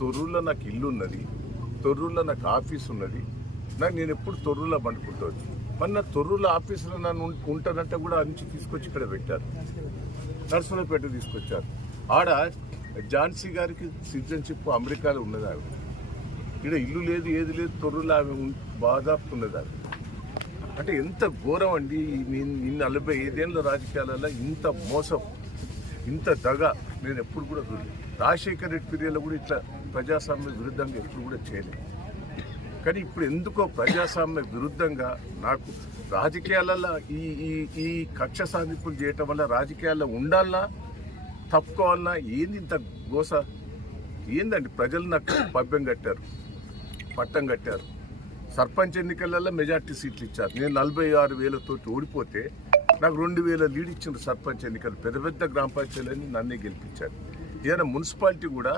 తొర్రూరులో నాకు ఇల్లు ఉన్నది, తొర్రూరులో నాకు ఆఫీస్ ఉన్నది. నేను ఎప్పుడు తొర్రూరులో పండుకుంటుంది. మరి నా తొర్రూరులో ఆఫీసులో నన్ను ఉంటానంటే కూడా నుంచి తీసుకొచ్చి ఇక్కడ పెట్టారు, నర్సరావుపేట తీసుకొచ్చారు. ఆడ ఝాన్సీ గారికి సిటిజన్షిప్ అమెరికాలో ఉన్నది. ఆవిడ ఇక్కడ ఇల్లు లేదు, ఏది లేదు, తొర్రూరులో ఆమె బాధాపుతున్నది. ఆవిడ అంటే ఎంత ఘోరం అండి. 45 ఏళ్ళ రాజకీయాలలో ఇంత మోసం, ఇంత దగ నేను ఎప్పుడు కూడా చూడలేదు. రాజశేఖర్ రెడ్డి పీరియడ్లో కూడా ఇట్లా ప్రజాస్వామ్య విరుద్ధంగా ఎప్పుడు కూడా చేయలేదు. కానీ ఇప్పుడు ఎందుకో ప్రజాస్వామ్య విరుద్ధంగా నాకు రాజకీయాలలో ఈ కక్ష సాధింపులు చేయటం వల్ల రాజకీయాల్లో ఉండాలన్నా తప్పుకోవాలన్నా ఏంది ఇంత గోస ఏందండి? ప్రజలు నాకు పట్టం కట్టారు. సర్పంచ్ ఎన్నికలలో మెజార్టీ సీట్లు ఇచ్చారు. నేను 46,000 ఓడిపోతే నాకు 2,000 లీడ్ ఇచ్చిన సర్పంచ్ ఎన్నికలు. పెద్ద పెద్ద గ్రామ పంచాయతీలని నన్నే గెలిపించారు. ఏదైనా మున్సిపాలిటీ కూడా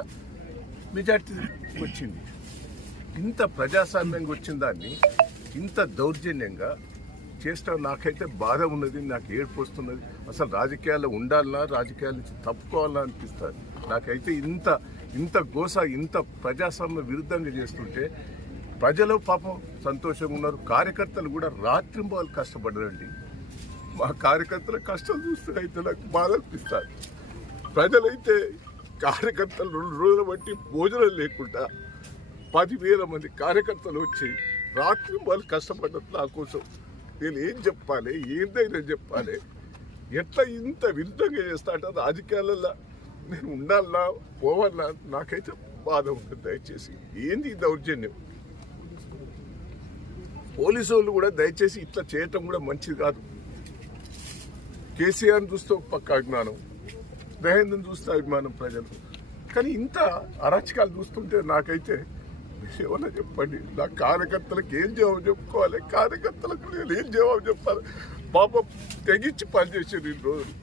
మెజార్టీ వచ్చింది. ఇంత ప్రజాస్వామ్యంగా వచ్చిన దాన్ని ఇంత దౌర్జన్యంగా చేస్తాం. నాకైతే బాధ ఉన్నది, నాకు ఏడుపు వస్తున్నది. అసలు రాజకీయాల్లో ఉండాలన్నా, రాజకీయాల నుంచి తప్పుకోవాలన్నా అనిపిస్తుంది. నాకైతే ఇంత గోస, ఇంత ప్రజాస్వామ్య విరుద్ధంగా చేస్తుంటే ప్రజలు పాపం సంతోషంగా ఉన్నారు. కార్యకర్తలు కూడా రాత్రింబవళ్ళు కష్టపడ్డారండి. మా కార్యకర్తల కష్టం చూస్తే అయితే నాకు బాధ అనిపిస్తుంది. ప్రజలైతే కార్యకర్తలు 2 రోజులు బట్టి భోజనం లేకుండా 10,000 మంది కార్యకర్తలు వచ్చి రాత్రింబవళ్ళు కష్టపడ్డారు నా కోసం. నేను ఏం చెప్పాలి, ఏందైనా చెప్పాలి? ఎట్లా ఇంత విరుద్ధంగా చేస్తా అంటే రాజకీయాలలో నేను ఉండాలన్నా పోవాలన్నా నాకైతే బాధ ఉంటుంది. దయచేసి ఏంది ఈ దౌర్జన్యం? పోలీసు వాళ్ళు కూడా దయచేసి ఇట్లా చేయటం కూడా మంచిది కాదు. కేసీఆర్ని చూస్తే పక్క అభిమానం, మహేంద్రని చూస్తే అభిమానం ప్రజలు. కానీ ఇంత అరాచకాలు చూస్తుంటే నాకైతే ఏమన్నా చెప్పండి. నా కార్యకర్తలకు ఏం జవాబు చెప్పుకోవాలి? కార్యకర్తలకు నేను ఏం జవాబు చెప్పాలి? పాపం తెగించి పనిచేసారు 2 రోజులు.